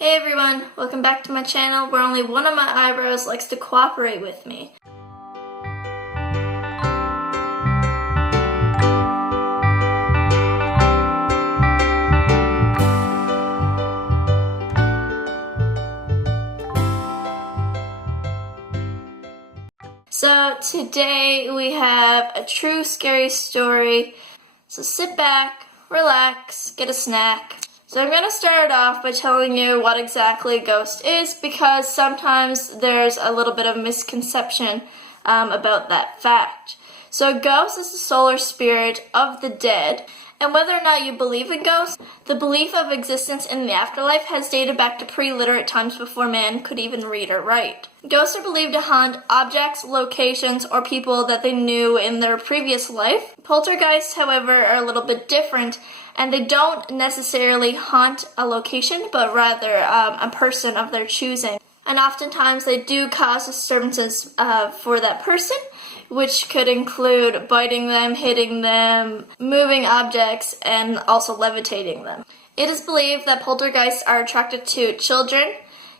Hey everyone, welcome back to my channel where only one of my eyebrows likes to cooperate with me. So today we have a true scary story. So sit back, relax, get a snack. So I'm going to start off by telling you what exactly a ghost is because sometimes there's a little bit of misconception about that fact. So a ghost is the solar spirit of the dead, and whether or not you believe in ghosts, the belief of existence in the afterlife has dated back to pre-literate times before man could even read or write. Ghosts are believed to haunt objects, locations, or people that they knew in their previous life. Poltergeists, however, are a little bit different, and they don't necessarily haunt a location, but rather a person of their choosing. And oftentimes they do cause disturbances for that person, which could include biting them, hitting them, moving objects, and also levitating them. It is believed that poltergeists are attracted to children,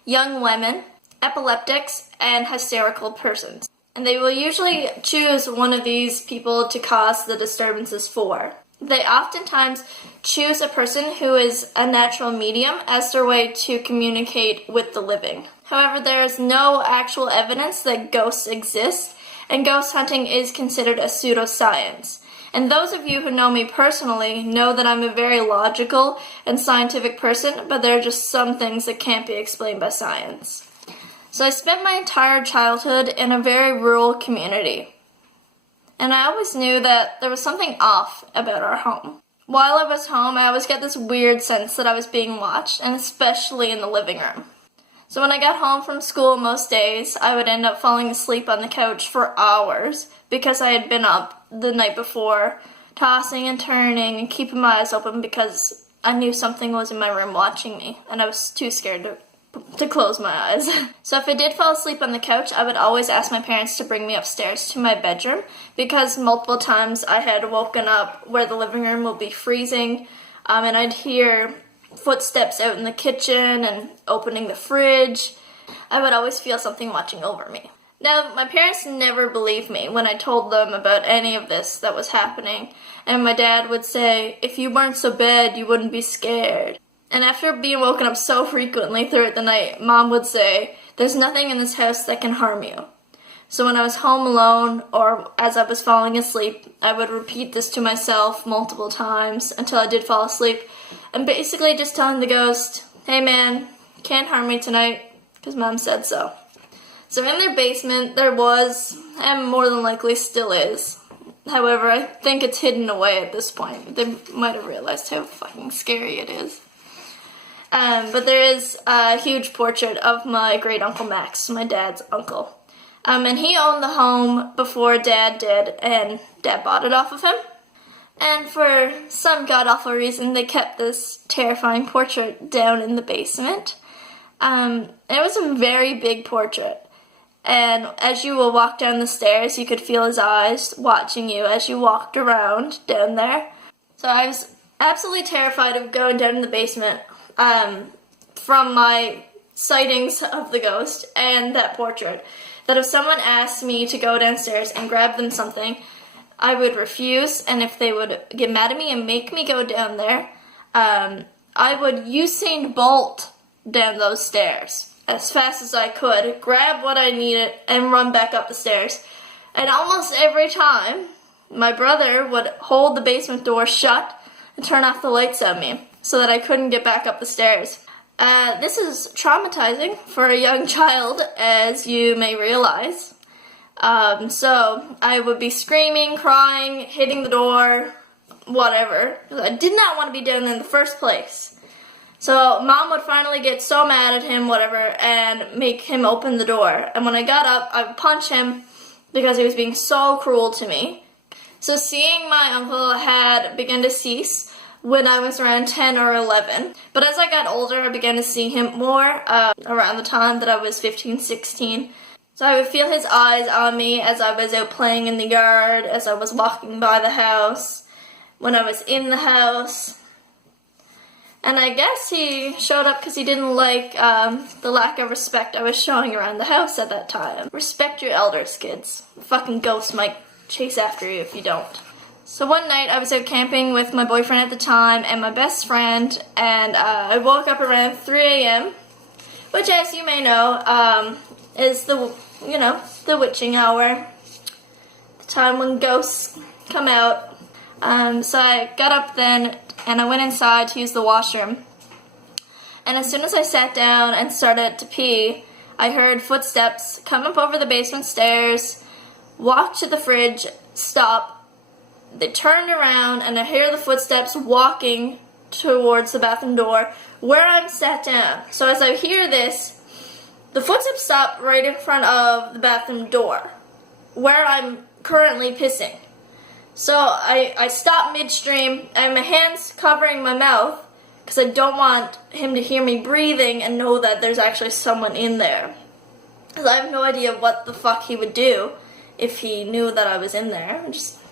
young women, epileptics, and hysterical persons. And they will usually choose one of these people to cause the disturbances for. They oftentimes choose a person who is a natural medium as their way to communicate with the living. However, there is no actual evidence that ghosts exist, and ghost hunting is considered a pseudoscience. And those of you who know me personally know that I'm a very logical and scientific person, but there are just some things that can't be explained by science. So I spent my entire childhood in a very rural community. And I always knew that there was something off about our home. While I was home, I always get this weird sense that I was being watched, and especially in the living room. So when I got home from school most days, I would end up falling asleep on the couch for hours because I had been up the night before, tossing and turning and keeping my eyes open because I knew something was in my room watching me, and I was too scared to close my eyes. So if I did fall asleep on the couch, I would always ask my parents to bring me upstairs to my bedroom because multiple times I had woken up where the living room would be freezing, and I'd hear footsteps out in the kitchen and opening the fridge. I would always feel something watching over me. Now, my parents never believed me when I told them about any of this that was happening, and my dad would say, if you weren't so bad, you wouldn't be scared. And after being woken up so frequently throughout the night, Mom would say, there's nothing in this house that can harm you. So when I was home alone, or as I was falling asleep, I would repeat this to myself multiple times until I did fall asleep, and basically just telling the ghost, hey man, can't harm me tonight, because Mom said so. So in their basement, there was, and more than likely still is. However, I think it's hidden away at this point. They might have realized how fucking scary it is. But there is a huge portrait of my great uncle Max, my dad's uncle. And he owned the home before Dad did, and Dad bought it off of him. And for some god-awful reason, they kept this terrifying portrait down in the basement. It was a very big portrait. And as you will walk down the stairs, you could feel his eyes watching you as you walked around down there. So I was absolutely terrified of going down in the basement from my sightings of the ghost and that portrait, that if someone asked me to go downstairs and grab them something, I would refuse, and if they would get mad at me and make me go down there, I would Usain Bolt down those stairs as fast as I could, grab what I needed, and run back up the stairs. And almost every time, my brother would hold the basement door shut and turn off the lights on me so that I couldn't get back up the stairs. This is traumatizing for a young child, as you may realize. So I would be screaming, crying, hitting the door, whatever. I did not want to be down there in the first place. So Mom would finally get so mad at him, whatever, and make him open the door. And when I got up, I would punch him because he was being so cruel to me. So seeing my uncle had begun to cease when I was around 10 or 11. But as I got older, I began to see him more around the time that I was 15, 16. So I would feel his eyes on me as I was out playing in the yard, as I was walking by the house, when I was in the house. And I guess he showed up because he didn't like the lack of respect I was showing around the house at that time. Respect your elders, kids. The fucking ghost might chase after you if you don't. So one night I was out camping with my boyfriend at the time and my best friend, and I woke up around 3 a.m., which, as you may know, is the witching hour, the time when ghosts come out. So I got up then and I went inside to use the washroom. And as soon as I sat down and started to pee, I heard footsteps come up over the basement stairs, walk to the fridge, stop. They turned around and I hear the footsteps walking towards the bathroom door where I'm sat down. So as I hear this, the footsteps stop right in front of the bathroom door where I'm currently pissing. So I stop midstream. I have my hands covering my mouth because I don't want him to hear me breathing and know that there's actually someone in there. Because I have no idea what the fuck he would do if he knew that I was in there.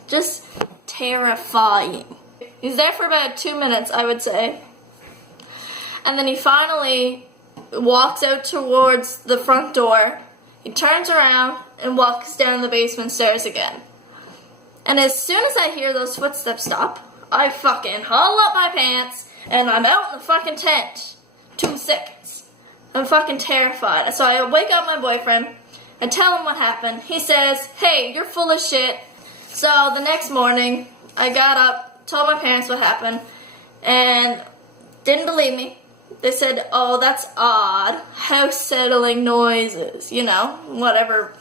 Just terrifying. He's there for about 2 minutes, I would say. And then he finally walks out towards the front door. He turns around and walks down the basement stairs again. And as soon as I hear those footsteps stop, I fucking haul up my pants and I'm out in the fucking tent. 2 seconds. I'm fucking terrified. So I wake up my boyfriend and tell him what happened. He says, "Hey, you're full of shit." So the next morning, I got up, told my parents what happened, and didn't believe me. They said, "Oh, that's odd. House settling noises." You know, whatever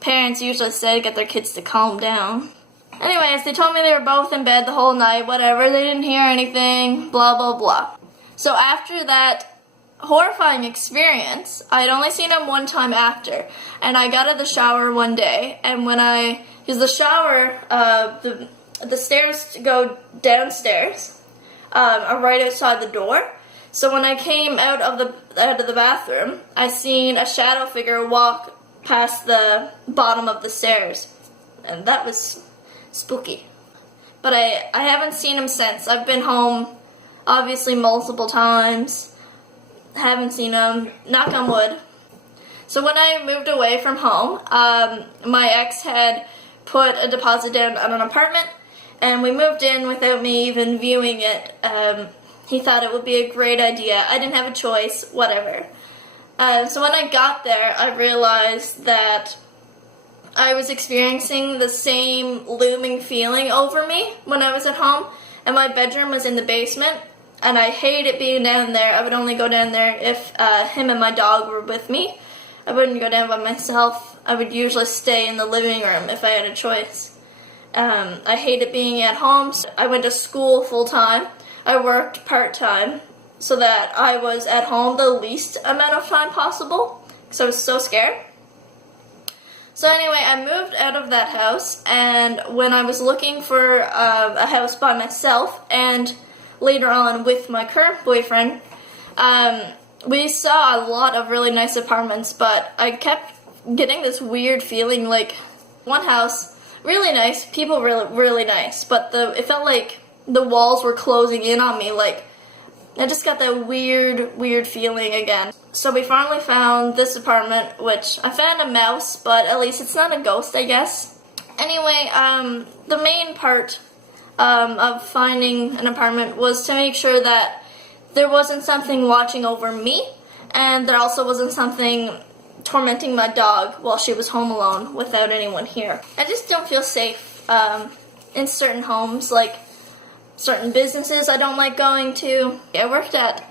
parents usually say to get their kids to calm down. Anyways, they told me they were both in bed the whole night, whatever, they didn't hear anything, blah, blah, blah. So after that horrifying experience, I had only seen him one time after, and I got out of the shower one day, and because the shower, the stairs go downstairs, are right outside the door. So when I came out of the bathroom, I seen a shadow figure walk past the bottom of the stairs, and that was spooky. But I haven't seen him since. I've been home, obviously, multiple times. Haven't seen him, knock on wood. So when I moved away from home, my ex had put a deposit down on an apartment, and we moved in without me even viewing it. He thought it would be a great idea. I didn't have a choice, whatever. So when I got there, I realized that I was experiencing the same looming feeling over me when I was at home, and my bedroom was in the basement, and I hated being down there. I would only go down there if him and my dog were with me. I wouldn't go down by myself. I would usually stay in the living room if I had a choice. I hated being at home. So I went to school full-time. I worked part-time so that I was at home the least amount of time possible because I was so scared. So anyway, I moved out of that house, and when I was looking for a house by myself, and later on with my current boyfriend, we saw a lot of really nice apartments, but I kept getting this weird feeling, like, one house, really nice, people really, really nice, but it felt like the walls were closing in on me, like, I just got that weird feeling again. So we finally found this apartment, which I found a mouse, but at least it's not a ghost, I guess. Anyway, the main part of finding an apartment was to make sure that there wasn't something watching over me, and there also wasn't something tormenting my dog while she was home alone without anyone here. I just don't feel safe in certain homes, like certain businesses I don't like going to. I worked at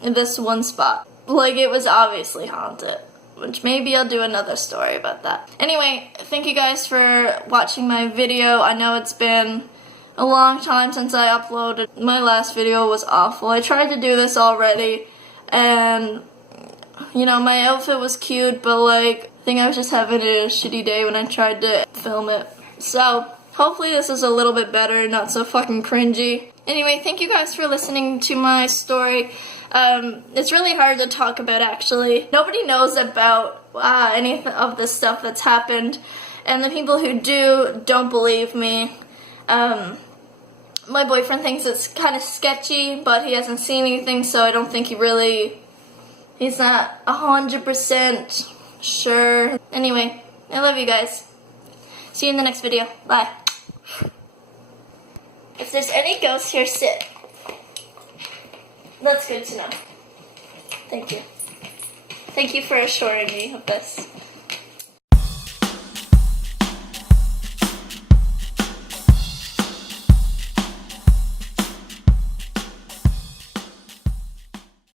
this one spot. Like, it was obviously haunted, which maybe I'll do another story about that. Anyway, thank you guys for watching my video. I know it's been a long time since I uploaded. My last video was awful. I tried to do this already, and, you know, my outfit was cute, but, like, I think I was just having a shitty day when I tried to film it. So, hopefully this is a little bit better, not so fucking cringy. Anyway, thank you guys for listening to my story. It's really hard to talk about, actually. Nobody knows about any of the stuff that's happened, and the people who do don't believe me. My boyfriend thinks it's kind of sketchy, but he hasn't seen anything, so I don't think he's not 100% sure. Anyway, I love you guys. See you in the next video. Bye. If there's any ghosts here, sit. That's good to know. Thank you. Thank you for assuring me of this.